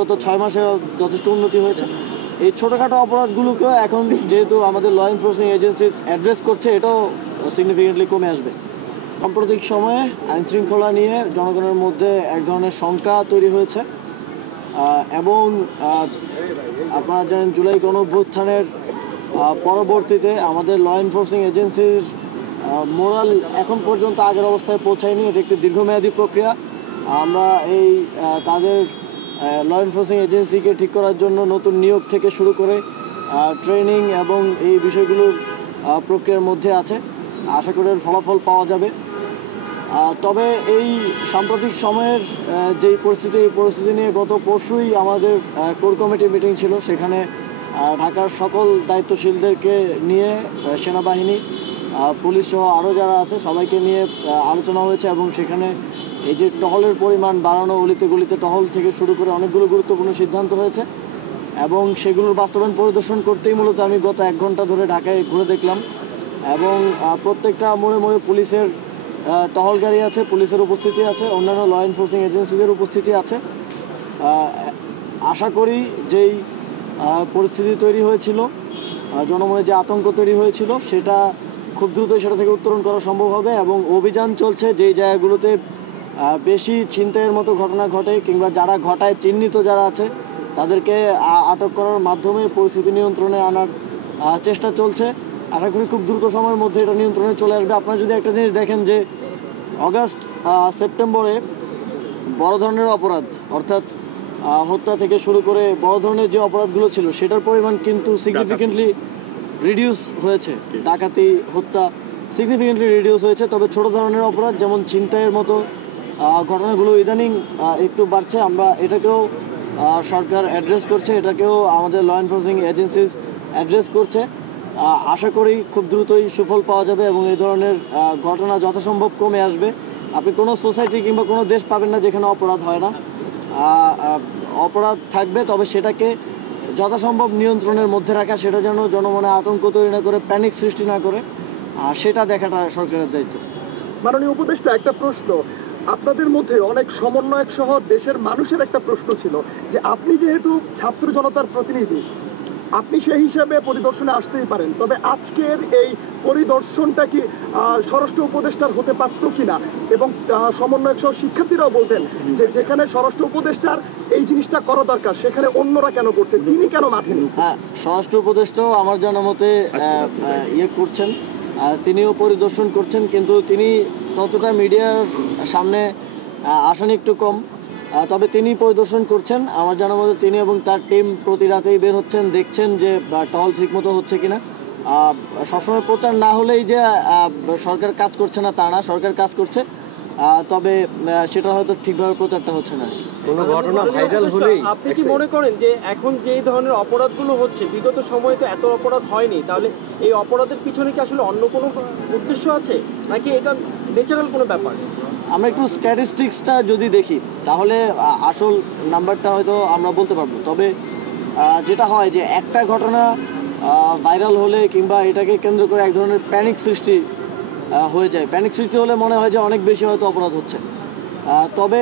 বিগত 6 মাসে যথেষ্ট উন্নতি হয়েছে। এই ছোটোখাটো অপরাধগুলোকেও এখন যেহেতু আমাদের ল এনফোর্সিং এজেন্সিস অ্যাড্রেস করছে, এটাও সিগনিফিকেন্টলি কমে আসবে। সাম্প্রতিক সময়ে আইনশৃঙ্খলা নিয়ে জনগণের মধ্যে এক ধরনের শঙ্কা তৈরি হয়েছে এবং আপনারা জানেন জুলাই গণঅভ্যুত্থানের পরবর্তীতে আমাদের ল এনফোর্সিং এজেন্সির মোরাল এখন পর্যন্ত আগের অবস্থায় পৌঁছায়নি। এটি একটি দীর্ঘমেয়াদী প্রক্রিয়া। আমরা তাদের ল এনফোর্সিং এজেন্সিকে ঠিক করার জন্য নতুন নিয়োগ থেকে শুরু করে ট্রেনিং এবং এই বিষয়গুলোর প্রক্রিয়ার মধ্যে আছে। আশা করি এর ফলাফল পাওয়া যাবে। তবে এই সাম্প্রতিক সময়ের যেই পরিস্থিতি, এই পরিস্থিতি নিয়ে গত পরশুই আমাদের কোর কমিটি মিটিং ছিল। সেখানে ঢাকার সকল দায়িত্বশীলদেরকে নিয়ে সেনাবাহিনী, পুলিশ সহ আরও যারা আছে সবাইকে নিয়ে আলোচনা হয়েছে এবং সেখানে এই যে টহলের পরিমাণ বাড়ানো, অলিতে গলিতে টহল থেকে শুরু করে অনেকগুলো গুরুত্বপূর্ণ সিদ্ধান্ত হয়েছে এবং সেগুলোর বাস্তবায়ন পরিদর্শন করতেই মূলত আমি গত 1 ঘন্টা ধরে ঢাকায় ঘুরে দেখলাম এবং প্রত্যেকটা মোড়ে মোড়ে পুলিশের টহল গাড়ি আছে, পুলিশের উপস্থিতি আছে, অন্যান্য ল এনফোর্সিং এজেন্সিদের উপস্থিতি আছে। আশা করি যেই পরিস্থিতি তৈরি হয়েছিল, জনমনে যে আতঙ্ক তৈরি হয়েছিল, সেটা খুব দ্রুত সেটা থেকে উত্তরণ করা সম্ভব হবে এবং অভিযান চলছে যেই জায়গাগুলোতে বেশি ছিনতাইয়ের মতো ঘটনা ঘটে কিংবা যারা ঘটায় চিহ্নিত যারা আছে তাদেরকে আটক করার মাধ্যমে পরিস্থিতি নিয়ন্ত্রণে আনার চেষ্টা চলছে। আশা করি খুব দ্রুত সময়ের মধ্যে এটা নিয়ন্ত্রণে চলে আসবে। আপনারা যদি একটা জিনিস দেখেন যে অগাস্ট সেপ্টেম্বরে বড় ধরনের অপরাধ অর্থাৎ হত্যা থেকে শুরু করে বড় ধরনের যে অপরাধগুলো ছিল সেটার পরিমাণ কিন্তু সিগনিফিকেন্টলি রিডিউস হয়েছে। ডাকাতি, হত্যা সিগনিফিকেন্টলি রিডিউস হয়েছে। তবে ছোট ধরনের অপরাধ যেমন ছিনতাইয়ের মতো ঘটনাগুলো ইদানিং একটু বাড়ছে। আমরা এটাকেও সরকার অ্যাড্রেস করছে, এটাকেও আমাদের ল এনফোর্সিং এজেন্সিস অ্যাড্রেস করছে। আশা করি খুব দ্রুতই সুফল পাওয়া যাবে এবং এই ধরনের ঘটনা যথাসম্ভব কমে আসবে। আপনি কোনো সোসাইটি কিংবা কোনো দেশ পাবেন না যেখানে অপরাধ হয় না। অপরাধ থাকবে, তবে সেটাকে যথাসম্ভব নিয়ন্ত্রণের মধ্যে রাখা, সেটা যেন জনমনে আতঙ্ক তৈরি না করে, প্যানিক সৃষ্টি না করে, সেটা দেখাটা সরকারের দায়িত্ব। মাননীয় উপদেষ্টা, একটা প্রশ্ন। আপনাদের মধ্যে অনেক সমন্বয়ক সহ দেশের মানুষের একটা প্রশ্ন ছিল যে আপনি যেহেতু ছাত্র জনতার প্রতিনিধি, আপনি সেই হিসাবে পরিদর্শনে আসতেই পারেন, তবে আজকের এই পরিদর্শনটা কি স্বরাষ্ট্র উপদেষ্টার হতে পারত কিনা? এবং সমন্বয়ক সহ শিক্ষার্থীরাও বলছেন যে যেখানে স্বরাষ্ট্র উপদেষ্টার এই জিনিসটা করা দরকার সেখানে অন্যরা কেন করছে, তিনি কেন মাঠে নেই? হ্যাঁ, স্বরাষ্ট্র উপদেষ্টাও আমার জানা মতে করছেন, তিনিও পরিদর্শন করছেন, কিন্তু তিনি ততটা মিডিয়ার সামনে আসেন একটু কম। তবে তিনি পরিদর্শন করছেন আমার জানা মতে। তিনি এবং তার টিম প্রতি রাতেই বের হচ্ছেন, দেখছেন যে টহল ঠিকমতো হচ্ছে কিনা। সবসময় প্রচার না হলেই যে সরকার কাজ করছে না তা না, সরকার কাজ করছে, তবে সেটা হয়তো ঠিকভাবে প্রচারটা হচ্ছে না। কোনো ঘটনা ভাইরাল হলেই আপনি কি মনে করেন যে এখন যে ধরনের অপরাধগুলো হচ্ছে, বিগত সময়ে তো এত অপরাধ হয়নি, তাহলে এই অপরাধের পিছনে কি আসলে অন্য কোনো উদ্দেশ্য আছে নাকি এটা ন্যাচারাল কোনো ব্যাপার? আমরা একটু স্ট্যাটিস্টিক্সটা যদি দেখি তাহলে আসল নাম্বারটা হয়তো আমরা বলতে পারবো। তবে যেটা হয় যে একটা ঘটনা ভাইরাল হলে কিংবা এটাকে কেন্দ্র করে এক ধরনের প্যানিক সৃষ্টি হয়ে যায়। প্যানিক সৃষ্টি হলে মনে হয় যে অনেক বেশি হয়তো অপরাধ হচ্ছে। তবে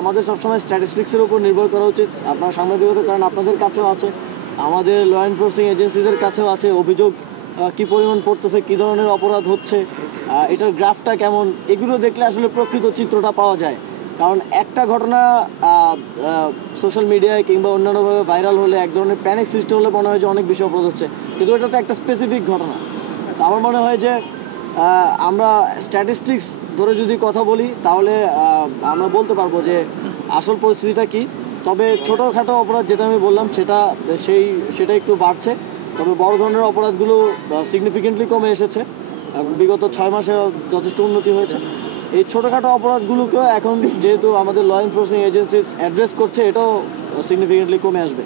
আমাদের সবসময় স্ট্যাটিস্টিক্সের উপর নির্ভর করা উচিত। আপনার সাংবাদিকতা, কারণ আপনাদের কাছেও আছে, আমাদের ল এনফোর্সিং এজেন্সিদের কাছেও আছে অভিযোগ কী পরিমাণ পড়তেছে, কী ধরনের অপরাধ হচ্ছে, এটার গ্রাফটা কেমন, এগুলো দেখলে আসলে প্রকৃত চিত্রটা পাওয়া যায়। কারণ একটা ঘটনা সোশ্যাল মিডিয়ায় কিংবা অন্যান্যভাবে ভাইরাল হলে এক ধরনের প্যানিক সৃষ্টি হলে মনে হয় যে অনেক বেশি অপরাধ হচ্ছে, কিন্তু এটা তো একটা স্পেসিফিক ঘটনা। তো আমার মনে হয় যে আমরা স্ট্যাটিস্টিক্স ধরে যদি কথা বলি তাহলে আমরা বলতে পারবো যে আসল পরিস্থিতিটা কী। তবে ছোটোখাটো অপরাধ যেটা আমি বললাম সেটা একটু বাড়ছে, তবে বড় ধরনের অপরাধগুলো সিগনিফিকেন্টলি কমে এসেছে। বিগত 6 মাসে যথেষ্ট উন্নতি হয়েছে। এই ছোটোখাটো অপরাধগুলোকেও এখন যেহেতু আমাদের ল এনফোর্সিং এজেন্সিস অ্যাড্রেস করছে, এটাও সিগনিফিকেন্টলি কমে আসবে।